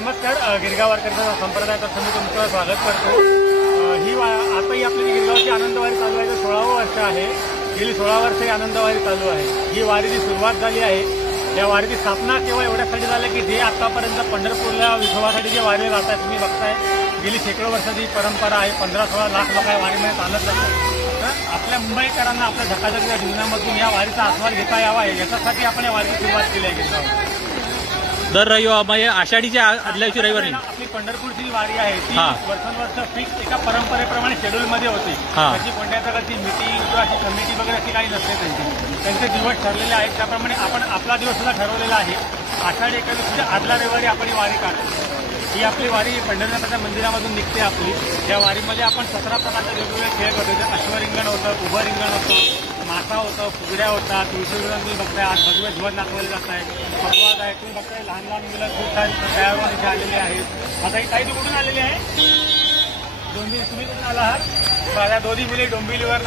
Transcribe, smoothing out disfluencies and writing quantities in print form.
नमस्कार, गिरगावकरांचा संप्रदायातर्फे मी तुमचं स्वागत करतो। आताही आपली गिरगावची आनंदवारी चालू आहे, 16वं वर्ष आहे। गेली 16 वर्ष ही आनंदवारी चालू आहे। ही वारीची सुरुवात झाली आहे। या वारीची स्थापना केवळ एवढ्यासाठी झाली की जे आतापर्यंत पंढरपूरला विठोबासाठी जे वारीला जातात तुम्ही बघताय, गेली शेकडो वर्षाची परंपरा आहे। 15-16 लाख लोक वारीमध्ये चालत जातात। तर आपल्या मुंबईकरांना आपल्या धकाधकीच्या जीवनामधून या वारीचा आस्वाद घेता यावा याच्यासाठी आपण या वारीची सुरुवात केली आहे। गिरगाव दर रविवार आषाढीच्या आदल्या दिवशी रविवारी आपली पंढरपूरची वारी आहे ती वर्षानुवर्ष फिक्स एका परंपरेप्रमाणे शेड्यूलमध्ये होती। त्याची कोणत्या प्रकारची मीटिंग किंवा अशी कमिटी वगैरे अशी काही नसते। त्यांचे दिवस ठरलेले आहेत, त्याप्रमाणे आपण आपला दिवस सुद्धा ठरवलेला आहे। आषाढी एकादशीच्या आदल्या रविवारी आपण ही वारी काढतो। ही आपली वारी पंढरनाथाच्या मंदिरामधून निघते। आपली या वारीमध्ये आपण 17 प्रकारचे वेगवेगळे खेळ करतो। अश्वरिंगण होतं, उभं रिंगण होतं, मासा होतं, फुगड्या होतात, तुळशीविरण तुम्ही बघताय, आज भगवे ध्वज दाखवले जात आहे, अपवाद आहे तुम्ही बघताय। लहान लहान मुलं खूप छान तयार होऊन इथे आलेले आहेत। आता ही ताई कुठून आलेली आहे? डोंबिवली, तुम्ही कुठून आला आहात? माझ्या दोन्ही मुले डोंबिवलीवर